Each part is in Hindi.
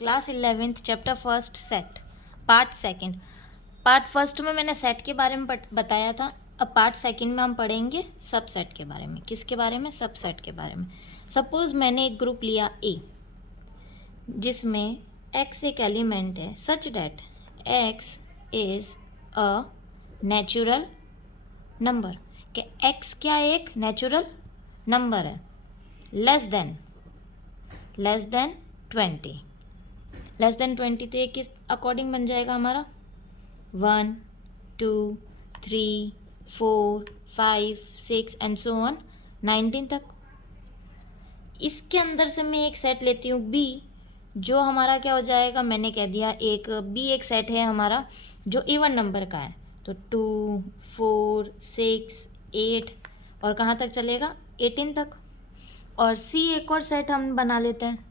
Class 11th chapter first set part second. Part first में मैंने सेट के बारे में बताया था। अब पार्ट सेकंड में हम पढ़ेंगे सबसेट के बारे में। किसके बारे में? सबसेट के बारे में। सपोज मैंने एक ग्रुप लिया ए जिसमें x एक एलिमेंट है such that x is a natural number. कि x क्या है? एक नेचुरल नंबर है। Less than 20। लेस देन 20 तो ये किस अकॉर्डिंग बन जाएगा हमारा? 1 2 3 4 5 6 एंड सो ऑन 19 तक। इसके अंदर से मैं एक सेट लेती हूँ बी, जो हमारा क्या हो जाएगा? मैंने कह दिया एक बी एक सेट है हमारा जो इवन नंबर का है। तो 2 4 6 8 और कहाँ तक चलेगा? 18 तक। और सी एक और सेट हम बना लेते हैं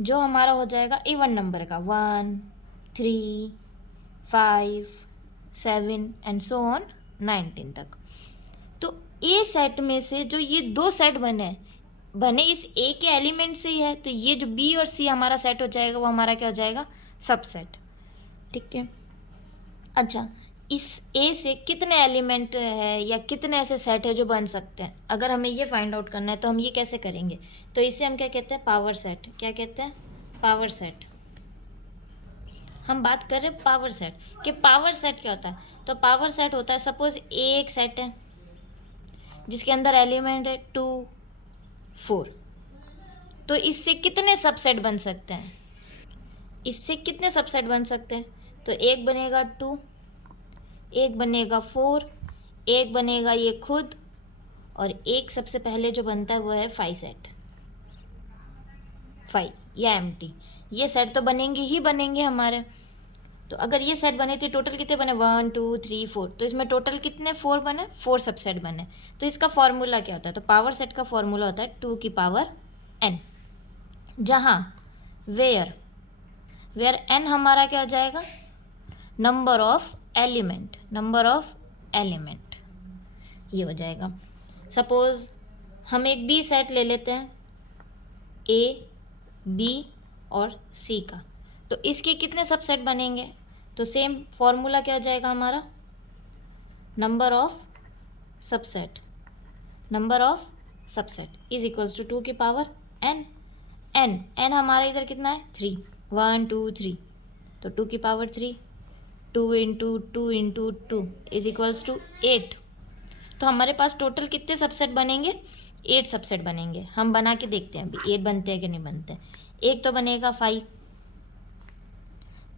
जो हमारा हो जाएगा इवन नंबर का 1 3 5 7 एंड सो ऑन 19 तक। तो ए सेट में से जो ये दो सेट बने इस ए के एलिमेंट से ही है, तो ये जो बी और सी हमारा सेट हो जाएगा वो हमारा क्या हो जाएगा? सबसेट। ठीक है। अच्छा, इस ए से कितने एलिमेंट है या कितने ऐसे सेट है जो बन सकते हैं? अगर हमें ये फाइंड आउट करना है तो हम ये कैसे करेंगे? तो इसे हम क्या कहते हैं? Power set. क्या कहते हैं? Power set. हम बात कर रहे हैं पावर सेट कि पावर सेट क्या होता है। तो पावर सेट होता है, सपोज ए एक सेट है जिसके अंदर एलिमेंट है 2 4। तो इससे कितने सबसेट बन सकते हैं? इससे कितने सबसेट बन सकते हैं? तो एक बनेगा 2, एक बनेगा 4, एक बनेगा ये खुद, और एक सबसे पहले जो बनता है वो है 5 सेट। 5 या एम्प्टी। ये सेट तो बनेंगे ही बनेंगे हमारे। तो अगर ये सेट बने तो टोटल कितने बने? 1 2 3 4। तो इसमें टोटल कितने 4 बने? 4 सबसेट बने। तो इसका फॉर्मूला क्या होता है? तो पावर सेट का फॉर्मूला होता है 2 की पावर n, जहाँ वेयर n हमारा क्या हो जाएगा? Number of element. Number of element ये हो जाएगा। सपोज हम एक बी सेट ले लेते हैं, ए बी और सी का। तो इसके कितने सबसेट बनेंगे? तो सेम फॉर्मूला क्या हो जाएगा हमारा? Number of subset. Number of subset is equals to 2 की पावर n। n हमारा इधर कितना है? 3। 1 2 3 तो 2 की power 3। 2 into 2 into 2 is equals to 8। तो हमारे पास टोटल कितने सबसेट बनेंगे? 8 सबसेट बनेंगे। हम बना के देखते हैं अभी 8 बनते हैं कि नहीं बनते। एक तो बनेगा 5,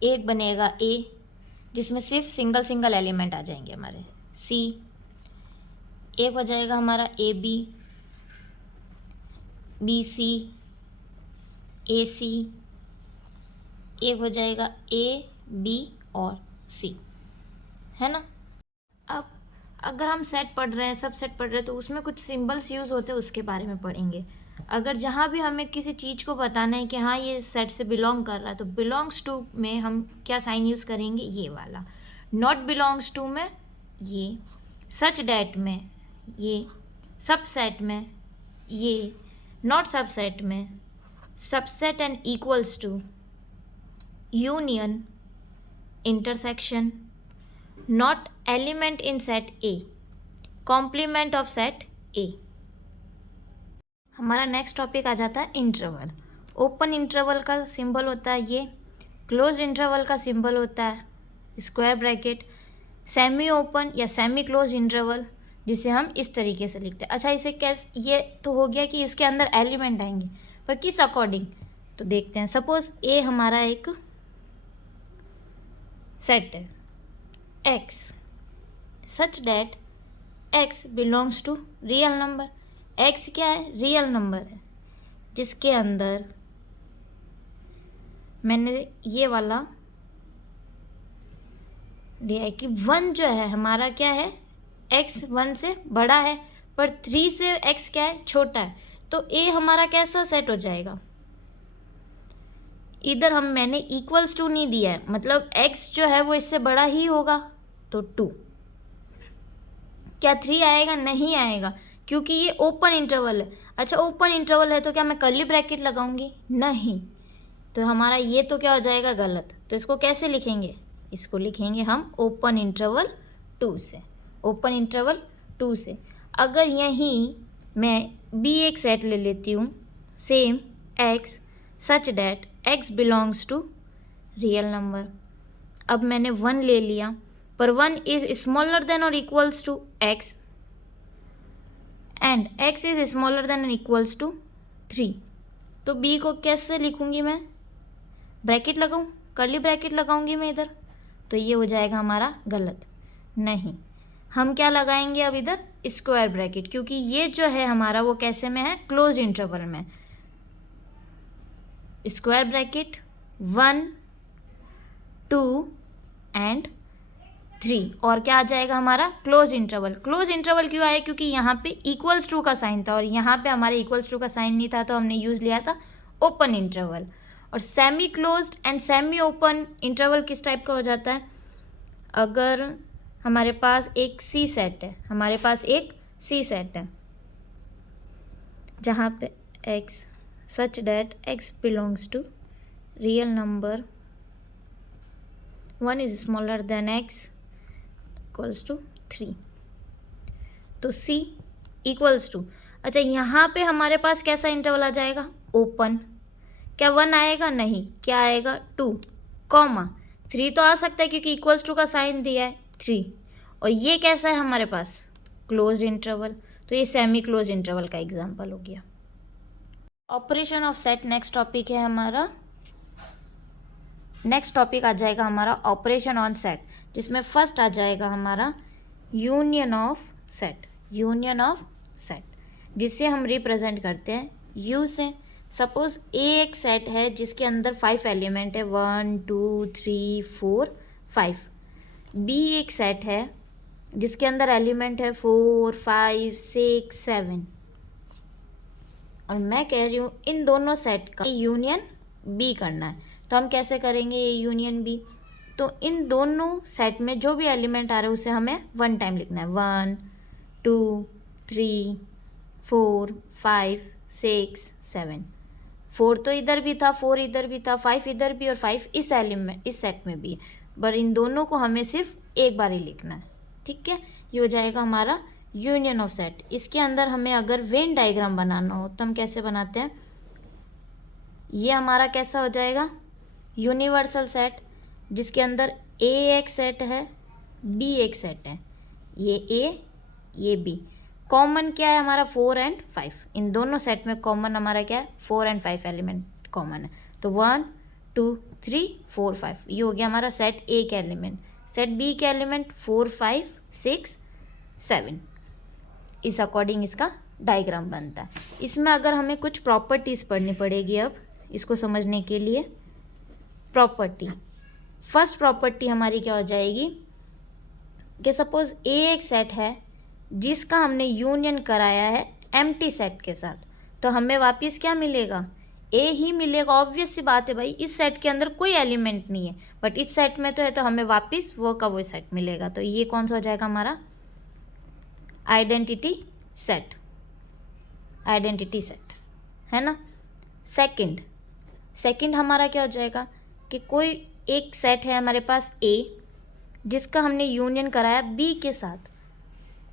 एक बनेगा ए जिसमें सिर्फ सिंगल एलिमेंट आ जाएंगे हमारे, सी। एक हो जाएगा हमारा ए बी सी, ए सी। एक हो जाएगा ए बी और सी, है ना। अब अगर हम सेट पढ़ रहे हैं, सब सेट पढ़ रहे हैं, तो उसमें कुछ सिंबल्स यूज़ होते हैं, उसके बारे में पढ़ेंगे। अगर जहाँ भी हमें किसी चीज़ को बताना है कि हाँ ये सेट से बिलोंग कर रहा है, तो बिलोंग्स टू में हम क्या साइन यूज़ करेंगे? ये वाला। नॉट बिलोंग्स टू में ये, सच डैट में ये, सब सेट में ये, नॉट सब सेट में, subset and equals to, union, intersection, not element in set A, complement of set A. हमारा नेक्स्ट टॉपिक आ जाता है इंटरवल। ओपन इंटरवल का सिंबल होता है ये, क्लोज इंटरवल का सिंबल होता है स्क्वायर ब्रैकेट, सेमी ओपन या सेमी क्लोज इंटरवल जिसे हम इस तरीके से लिखते हैं। अच्छा, इसे कैसे? ये तो हो गया कि इसके अंदर एलिमेंट आएंगे, पर किस अकॉर्डिंग? तो देखते हैं। सपोज ए हमारा एक सेट है x such that x belongs to real number. x क्या है? रियल नंबर है, जिसके अंदर मैंने ये वाला लिया है कि 1 जो है हमारा क्या है? x 1 से बड़ा है, पर 3 से x क्या है? छोटा है। तो a हमारा कैसा सेट हो जाएगा? इधर मैंने इक्वल्स टू नहीं दिया है, मतलब x जो है वो इससे बड़ा ही होगा, तो 2। क्या 3 आएगा? नहीं आएगा, क्योंकि ये ओपन इंटरवल है। अच्छा, ओपन इंटरवल है तो क्या मैं कर्ली ब्रैकेट लगाऊंगी? नहीं, तो हमारा ये तो क्या हो जाएगा, गलत। तो इसको कैसे लिखेंगे, इसको लिखेंगे हम ओपन इंटरवल 2 से, ओपन इंटरवल 2 से। अगर यहीं मैं बी एक सेट ले लेती हूँ, same x such that x belongs to real number. अब मैंने 1 ले लिया, पर 1 इज स्मॉलर देन और equals to x and x is smaller than और इक्वल्स टू 3। तो बी को कैसे लिखूंगी मैं, ब्रैकेट लगाऊं, कर्ली ब्रैकेट लगाऊंगी मैं इधर, तो ये हो जाएगा हमारा गलत। नहीं, हम क्या लगाएंगे अब इधर, स्क्वायर ब्रैकेट, क्योंकि ये जो है हमारा वो कैसे में है, क्लोज इंटरवल में। स्क्वायर ब्रैकेट 1 2 एंड 3, और क्या आ जाएगा हमारा, क्लोज इंटरवल। क्लोज इंटरवल क्यों आया, क्योंकि यहाँ पे इक्वल्स टू का साइन था और यहाँ पे हमारे इक्वल्स टू का साइन नहीं था, तो हमने यूज़ लिया था ओपन इंटरवल। और semi closed end semi open interval किस टाइप का हो जाता है, अगर हमारे पास एक सी सेट है, हमारे पास एक सी सेट है जहाँ पे x such that x belongs to real number 1 is smaller than x equals to 3, तो सी इक्वल्स टू, अच्छा यहाँ पे हमारे पास कैसा इंटरवल आ जाएगा, ओपन। क्या 1 आएगा, नहीं, क्या आएगा 2 कॉमा 3 तो आ सकता है क्योंकि इक्वल्स टू का साइन दिया है 3, और ये कैसा है हमारे पास, क्लोज इंटरवल। तो ये सेमी क्लोज इंटरवल का एग्जांपल हो गया। Operation of set next topic है हमारा। नेक्स्ट टॉपिक आ जाएगा हमारा ऑपरेशन ऑन सेट, जिसमें फर्स्ट आ जाएगा हमारा union of set. Union of set जिसे हम रिप्रेजेंट करते हैं यू से। सपोज ए एक सेट है जिसके अंदर 5 एलिमेंट है, 1 2 3 4 5। बी एक सेट है जिसके अंदर एलिमेंट है 4 5 6 7, और मैं कह रही हूँ इन दोनों सेट का यूनियन बी करना है। तो हम कैसे करेंगे ये यूनियन बी, तो इन दोनों सेट में जो भी एलिमेंट आ रहा है उसे हमें 1 टाइम लिखना है, 1 2 3 4 5 6 7। 4 तो इधर भी था, 4 इधर भी था, 5 इधर भी, और 5 इस एलिमेंट इस सेट में भी है, पर इन दोनों को हमें सिर्फ एक बार ही लिखना है। ठीक है, ये हो जाएगा हमारा यूनियन ऑफ सेट। इसके अंदर हमें अगर वेन डायग्राम बनाना हो तो हम कैसे बनाते हैं, ये हमारा कैसा हो जाएगा, यूनिवर्सल सेट, जिसके अंदर ए एक सेट है, बी एक सेट है, ये ए ये बी। कॉमन क्या है हमारा, 4 एंड 5। इन दोनों सेट में कॉमन हमारा क्या है, 4 एंड 5 एलिमेंट कॉमन है। तो 1 2 3 4 5 ये हो गया हमारा सेट ए के एलिमेंट। सेट बी के एलिमेंट 4 5 6 7। इस अकॉर्डिंग इसका डायग्राम बनता है। इसमें अगर हमें कुछ प्रॉपर्टीज़ पढ़नी पड़ेगी अब इसको समझने के लिए। प्रॉपर्टी, फर्स्ट प्रॉपर्टी हमारी क्या हो जाएगी कि सपोज ए एक सेट है जिसका हमने यूनियन कराया है एम्प्टी सेट के साथ, तो हमें वापस क्या मिलेगा, ए ही मिलेगा। ऑब्वियस सी बात है भाई, इस सेट के अंदर कोई एलिमेंट नहीं है, बट इस सेट में तो है, तो हमें वापस वो का वो सेट मिलेगा। तो ये कौन सा हो जाएगा हमारा, आइडेंटिटी सेट। आइडेंटिटी सेट है ना। सेकंड हमारा क्या हो जाएगा कि कोई एक सेट है हमारे पास ए जिसका हमने यूनियन कराया बी के साथ,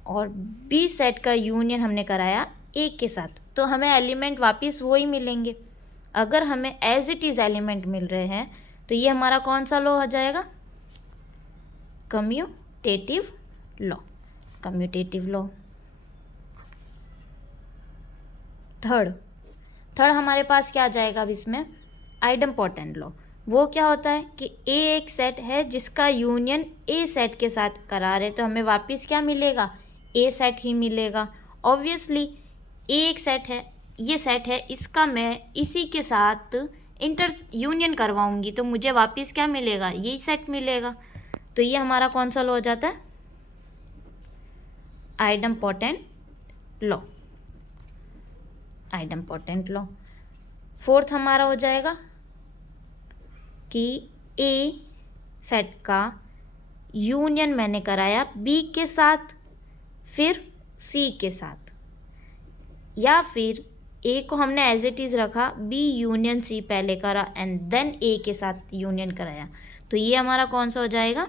और बी सेट का यूनियन हमने कराया ए के साथ, तो हमें एलिमेंट वापस वो ही मिलेंगे। अगर हमें एज इट इज़ एलिमेंट मिल रहे हैं तो ये हमारा कौन सा लॉ हो जाएगा, commutative law. Commutative law. Third हमारे पास क्या आ जाएगा अब इसमें, आइडेम्पोटेंट लॉ। वो क्या होता है कि ए एक सेट है जिसका यूनियन ए सेट के साथ करा रहे, तो हमें वापस क्या मिलेगा, ए सेट ही मिलेगा। ऑब्वियसली ए एक सेट है, ये सेट है, इसका मैं इसी के साथ इंटर यूनियन करवाऊंगी तो मुझे वापस क्या मिलेगा, यही सेट मिलेगा। तो ये हमारा कौन सा लॉ हो जाता है, idempotent law. Idempotent law. Fourth हमारा हो जाएगा कि ए सेट का यूनियन मैंने कराया बी के साथ, फिर सी के साथ, या फिर ए को हमने एज इट इज़ रखा, बी यूनियन सी पहले करा एंड देन ए के साथ यूनियन कराया, तो ये हमारा कौन सा हो जाएगा?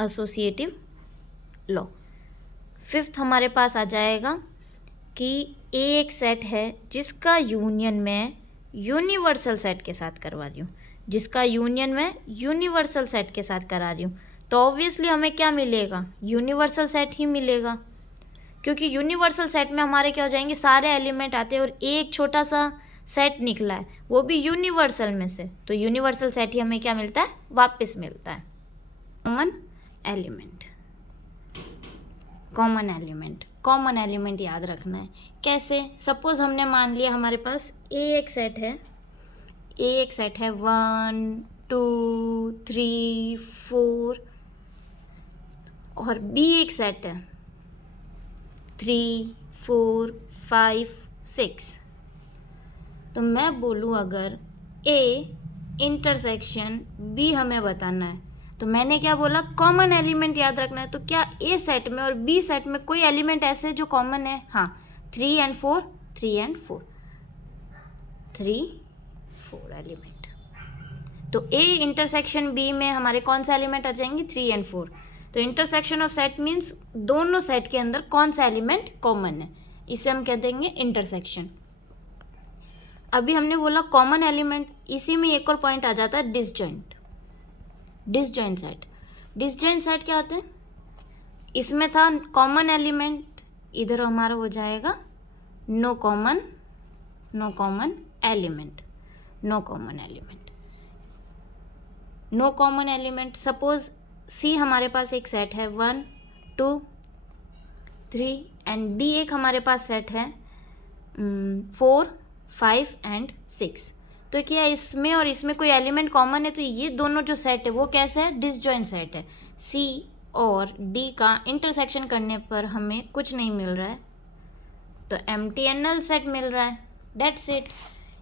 Associative law. फिफ्थ हमारे पास आ जाएगा कि ए एक सेट है जिसका यूनियन मैं यूनिवर्सल सेट के साथ करवा रही हूँ, जिसका यूनियन मैं यूनिवर्सल सेट के साथ करा रही हूँ, तो ऑब्वियसली हमें क्या मिलेगा? यूनिवर्सल सेट ही मिलेगा, क्योंकि यूनिवर्सल सेट में हमारे क्या हो जाएंगे? सारे एलिमेंट आते हैं और एक छोटा सा सेट निकला है, वो भी यूनिवर्सल में से, तो यूनिवर्सल सेट ही हमें क्या मिलता है? वापस मिलता है। कॉमन एलिमेंट याद रखना है। कैसे? सपोज हमने मान लिया हमारे पास ए एक सेट है, 1 2 3 4 और बी एक सेट है 3 4 5 6। तो मैं बोलूँ अगर ए इंटरसेक्शन बी हमें बताना है, तो मैंने क्या बोला? कॉमन एलिमेंट याद रखना है। तो क्या ए सेट में और बी सेट में कोई एलिमेंट ऐसे जो कॉमन है? हाँ, 3 and 4 एलिमेंट। तो ए इंटरसेक्शन बी में हमारे कौन सा एलिमेंट आ जाएंगे? 3 and 4। तो इंटरसेक्शन ऑफ सेट मीन्स दोनों सेट के अंदर कौन सा एलिमेंट कॉमन है, इसे हम कह देंगे इंटरसेक्शन। अभी हमने बोला कॉमन एलिमेंट, इसी में एक और पॉइंट आ जाता है डिसजॉइंट सेट क्या होते हैं? इसमें था कॉमन एलिमेंट, इधर हमारा हो जाएगा no common element. Suppose C हमारे पास एक सेट है 1 2 3 एंड डी एक हमारे पास सेट है 4 5 and 6। तो क्या इसमें और इसमें कोई एलिमेंट कॉमन है? तो ये दोनों जो सेट है वो कैसा है? डिसजॉइंट सेट है। सी और डी का इंटरसेक्शन करने पर हमें कुछ नहीं मिल रहा है, तो एम्प्टी एंड नल सेट मिल रहा है, दैट्स इट।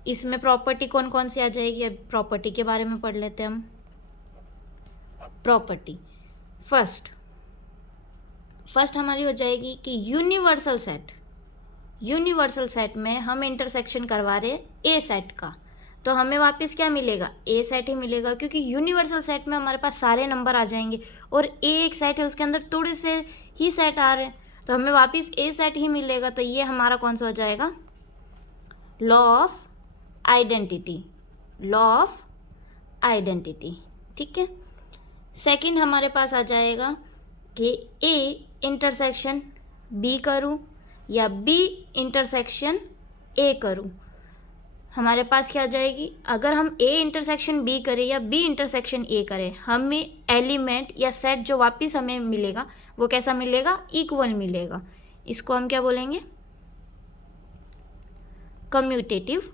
इसमें प्रॉपर्टी कौन कौन सी आ जाएगी? अब प्रॉपर्टी के बारे में पढ़ लेते हैं हम। प्रॉपर्टी फर्स्ट हमारी हो जाएगी कि यूनिवर्सल सेट में हम इंटरसेक्शन करवा रहे ए सेट का, तो हमें वापस क्या मिलेगा? ए सेट ही मिलेगा, क्योंकि यूनिवर्सल सेट में हमारे पास सारे नंबर आ जाएंगे और ए एक सेट है उसके अंदर थोड़े से ही सेट आ रहे हैं, तो हमें वापस ए सेट ही मिलेगा। तो ये हमारा कौन सा हो जाएगा? Law of identity. ठीक है। सेकंड हमारे पास आ जाएगा कि ए इंटरसेक्शन बी करूँ या बी इंटरसेक्शन ए करूँ। हमारे पास क्या आ जाएगी? अगर हम ए इंटरसेक्शन बी करें या बी इंटरसेक्शन ए करें, हमें एलिमेंट या सेट जो वापस हमें मिलेगा वो कैसा मिलेगा? इक्वल मिलेगा। इसको हम क्या बोलेंगे? Commutative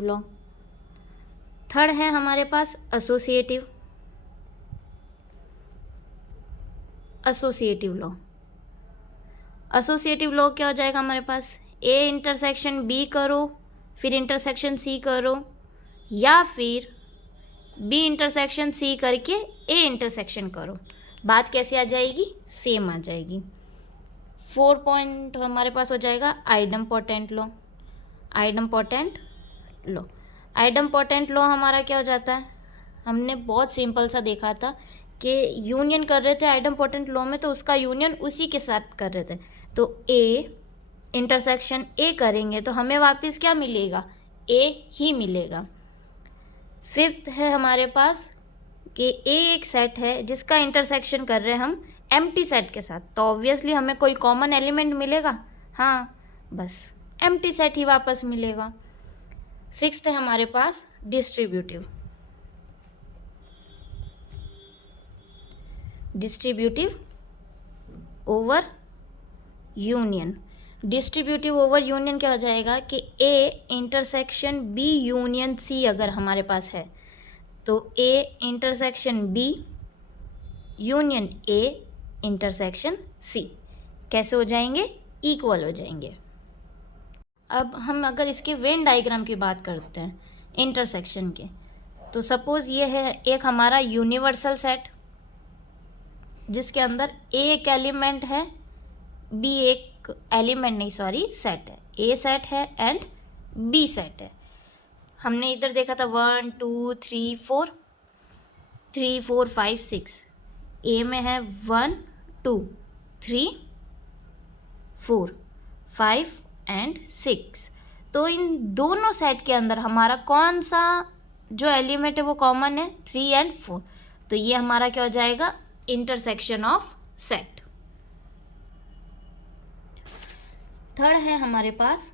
law. थर्ड है हमारे पास एसोसिएटिव लॉ क्या हो जाएगा हमारे पास? ए इंटरसेक्शन बी करो फिर इंटरसेक्शन सी करो, या फिर बी इंटरसेक्शन सी करके ए इंटरसेक्शन करो। बात कैसे आ जाएगी? सेम आ जाएगी। 4 पॉइंट हमारे पास हो जाएगा आइडम्पोटेंट लॉ। हमारा क्या हो जाता है? हमने बहुत सिंपल सा देखा था कि यूनियन कर रहे थे आइडम्पोटेंट लॉ में, तो उसका यूनियन उसी के साथ कर रहे थे, तो ए इंटरसेक्शन ए करेंगे तो हमें वापस क्या मिलेगा? ए ही मिलेगा। फिफ्थ है हमारे पास कि ए एक सेट है जिसका इंटरसेक्शन कर रहे हैं हम एम्प्टी सेट के साथ, तो ऑब्वियसली हमें कोई कॉमन एलिमेंट मिलेगा? हाँ, बस एम्प्टी सेट ही वापस मिलेगा। सिक्स्थ है हमारे पास distributive over union. Distributive over union क्या हो जाएगा कि A intersection B union C अगर हमारे पास है, तो A intersection B union A intersection C कैसे हो जाएंगे? इक्वल हो जाएंगे। अब हम अगर इसके वेन डायग्राम की बात करते हैं इंटरसेक्शन के, तो सपोज ये है एक हमारा यूनिवर्सल सेट जिसके अंदर ए एक एलिमेंट है, बी एक एलिमेंट नहीं सॉरी सेट है, ए सेट है एंड बी सेट है। हमने इधर देखा था 1 2 3 4 3 4 5 6, ए में है 1 2 3 4 5 एंड 6। तो इन दोनों सेट के अंदर हमारा कौन सा जो एलिमेंट है वो कॉमन है, 3 एंड 4। तो ये हमारा क्या हो जाएगा, इंटरसेक्शन ऑफ सेट। थर्ड है हमारे पास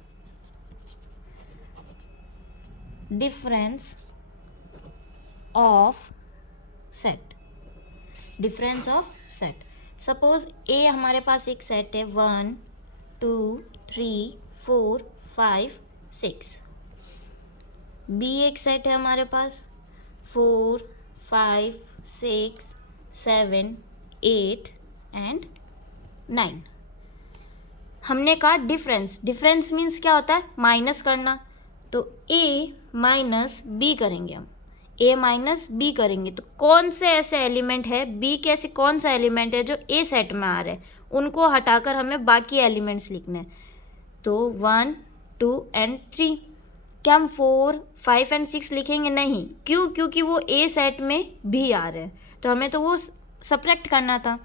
difference of set. Difference of set, suppose A हमारे पास एक सेट है 1 2 3 4 5 6, बी एक सेट है हमारे पास 4 5 6 7 8 एंड 9। हमने कहा डिफरेंस, डिफरेंस मीन्स क्या होता है, माइनस करना। तो ए माइनस बी करेंगे हम, ए माइनस बी करेंगे तो कौन से ऐसे एलिमेंट है, बी के ऐसे कौन सा एलिमेंट है जो ए सेट में आ रहे हैं, उनको हटाकर हमें बाकी एलिमेंट्स लिखने हैं। तो 1 2 एंड 3, क्या हम 4 5 एंड 6 लिखेंगे? नहीं, क्यों? क्योंकि वो ए सेट में भी आ रहे हैं, तो हमें तो वो सब्ट्रैक्ट करना था।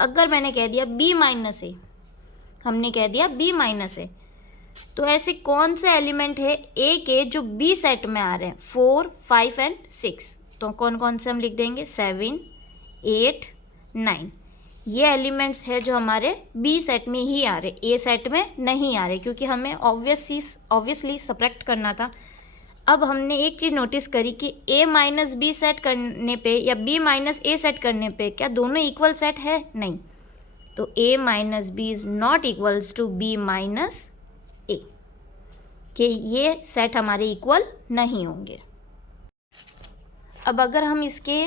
अगर मैंने कह दिया बी माइनस ए, हमने कह दिया बी माइनस ए, तो ऐसे कौन से एलिमेंट है ए के जो बी सेट में आ रहे हैं, 4 5 एंड 6, तो कौन कौन से हम लिख देंगे, 7 8 9। ये एलिमेंट्स है जो हमारे बी सेट में ही आ रहे, ए सेट में नहीं आ रहे, क्योंकि हमें ऑब्वियसली सब्ट्रैक्ट करना था। अब हमने एक चीज़ नोटिस करी कि ए माइनस बी सेट करने पे या बी माइनस ए सेट करने पे क्या दोनों इक्वल सेट है? नहीं। तो A minus B is not equals to B minus A, कि ये सेट हमारे इक्वल नहीं होंगे। अब अगर हम इसके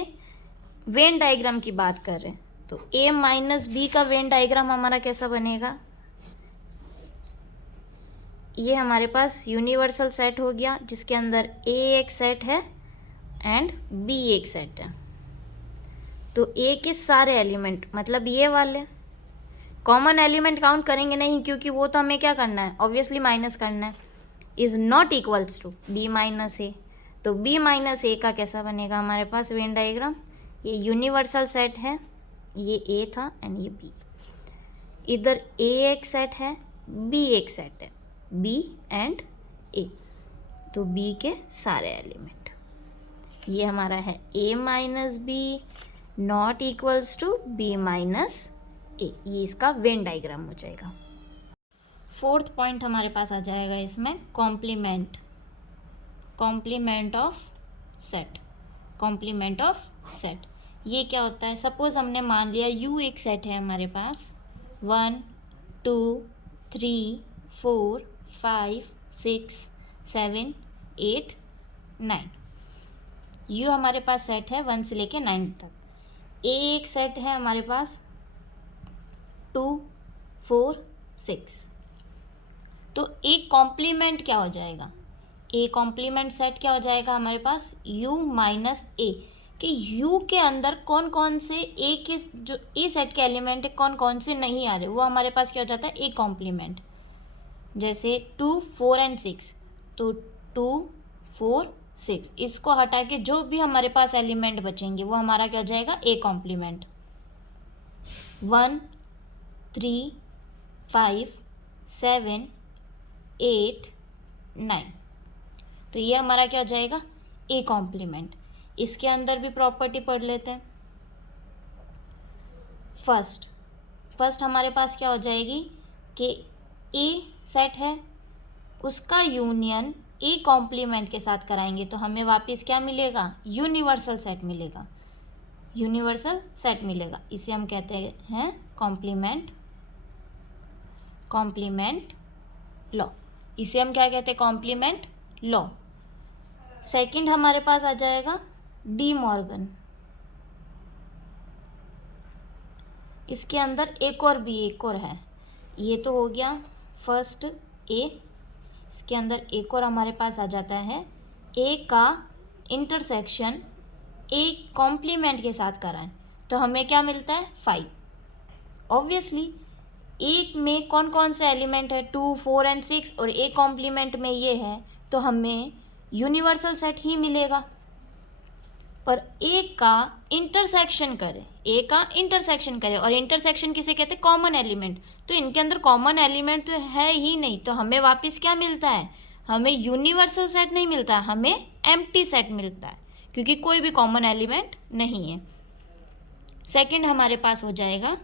वेन डायग्राम की बात कर रहे हैं तो ए माइनस बी का वेन डायग्राम हमारा कैसा बनेगा, ये हमारे पास यूनिवर्सल सेट हो गया जिसके अंदर ए एक सेट है एंड बी एक सेट है। तो ए के सारे एलिमेंट मतलब ये वाले कॉमन एलिमेंट काउंट करेंगे नहीं, क्योंकि वो तो हमें क्या करना है, ऑब्वियसली माइनस करना है, is not equals to B minus A. तो बी माइनस ए का कैसा बनेगा हमारे पास वेन डायग्राम, ये यूनिवर्सल सेट है, ये ए था एंड ये बी, इधर ए एक सेट है बी एक सेट है, बी एंड ए, तो बी के सारे एलिमेंट, ये हमारा है A minus B not equals to B minus A, ये इसका वेन डायग्राम हो जाएगा। फोर्थ पॉइंट हमारे पास आ जाएगा इसमें complement, complement of set, complement of set. ये क्या होता है, सपोज हमने मान लिया यू एक सेट है हमारे पास 1 2 3 4 5 6 7 8 9, यू हमारे पास सेट है 1 से लेके 9 तक। ए एक सेट है हमारे पास 2 4 6, तो एक कॉम्प्लीमेंट क्या हो जाएगा, ए कॉम्प्लीमेंट सेट क्या हो जाएगा हमारे पास, यू माइनस ए, कि यू के अंदर कौन कौन से ए के जो ए सेट के एलिमेंट है कौन कौन से नहीं आ रहे, वो हमारे पास क्या हो जाता है ए कॉम्प्लीमेंट। जैसे 2 4 एंड 6, तो 2 4 6, इसको हटा के जो भी हमारे पास एलिमेंट बचेंगे वो हमारा क्या हो जाएगा ए कॉम्प्लीमेंट। 1 3 5 7 8 9, तो ये हमारा क्या हो जाएगा ए कॉम्प्लीमेंट। इसके अंदर भी प्रॉपर्टी पढ़ लेते हैं। फर्स्ट हमारे पास क्या हो जाएगी कि ए सेट है उसका यूनियन ए कॉम्प्लीमेंट के साथ कराएंगे तो हमें वापस क्या मिलेगा, यूनिवर्सल सेट मिलेगा, यूनिवर्सल सेट मिलेगा। इसे हम कहते हैं कॉम्प्लीमेंट, कॉम्प्लीमेंट लॉ, इसे हम क्या कहते हैं, कॉम्प्लीमेंट लॉ। सेकंड हमारे पास आ जाएगा डी मॉर्गन, इसके अंदर एक और बी एक और है, ये तो हो गया फर्स्ट ए, इसके अंदर एक और हमारे पास आ जाता है ए का इंटरसेक्शन ए कॉम्प्लीमेंट के साथ कराएं तो हमें क्या मिलता है 5। ऑब्वियसली एक में कौन कौन से एलिमेंट है 2, 4 एंड 6 और ए कॉम्प्लीमेंट में ये है, तो हमें यूनिवर्सल सेट ही मिलेगा। पर एक का इंटरसेक्शन करे, ए का इंटरसेक्शन करे, और इंटरसेक्शन किसे कहते हैं कॉमन एलिमेंट, तो इनके अंदर कॉमन एलिमेंट तो है ही नहीं, तो हमें वापस क्या मिलता है, हमें यूनिवर्सल सेट नहीं मिलता, हमें एम्प्टी सेट मिलता है क्योंकि कोई भी कॉमन एलिमेंट नहीं है। सेकंड हमारे पास हो जाएगा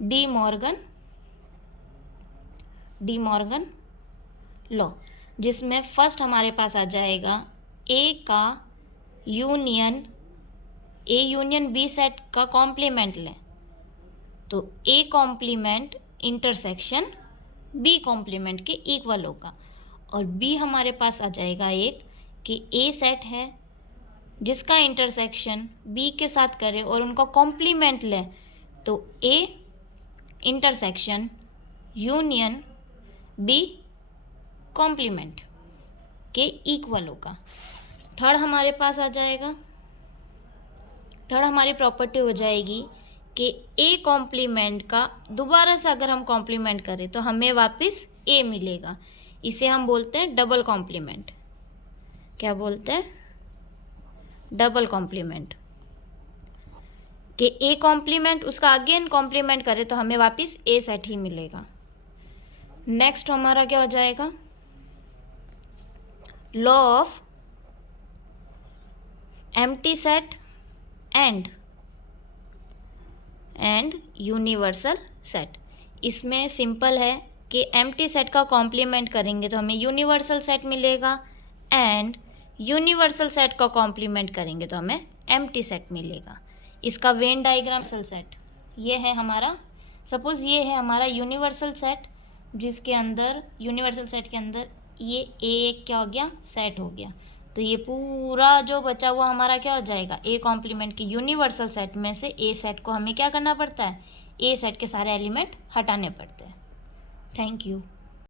डी मॉर्गन लॉ, जिसमें फर्स्ट हमारे पास आ जाएगा ए का यूनियन बी सेट का कॉम्प्लीमेंट लें तो A complement intersection B complement के इक्वल होगा। और बी हमारे पास आ जाएगा एक कि ए सेट है जिसका इंटरसेक्शन बी के साथ करे और उनका कॉम्प्लीमेंट लें तो A intersection union B complement के इक्वल होगा। थर्ड हमारे पास आ जाएगा, थर्ड हमारी प्रॉपर्टी हो जाएगी कि ए कॉम्प्लीमेंट का दोबारा से अगर हम कॉम्प्लीमेंट करें तो हमें वापस ए मिलेगा। इसे हम बोलते हैं डबल कॉम्प्लीमेंट। क्या बोलते हैं, डबल कॉम्प्लीमेंट। कि ए कॉम्प्लीमेंट उसका अगेन कॉम्प्लीमेंट करें तो हमें वापस ए सेट ही मिलेगा। नेक्स्ट हमारा क्या हो जाएगा, law of empty set and universal set. इसमें सिंपल है कि एम्प्टी सेट का कॉम्प्लीमेंट करेंगे तो हमें यूनिवर्सल सेट मिलेगा एंड यूनिवर्सल सेट का कॉम्प्लीमेंट करेंगे तो हमें एम्प्टी सेट मिलेगा। इसका वेन डायग्राम सेट ये है हमारा, सपोज ये है हमारा यूनिवर्सल सेट, जिसके अंदर यूनिवर्सल सेट के अंदर ये एक क्या हो गया, सेट हो गया। तो ये पूरा जो बचा हुआ हमारा क्या हो जाएगा, ए कॉम्प्लीमेंट के यूनिवर्सल सेट में से ए सेट को हमें क्या करना पड़ता है, ए सेट के सारे एलिमेंट हटाने पड़ते हैं। Thank you.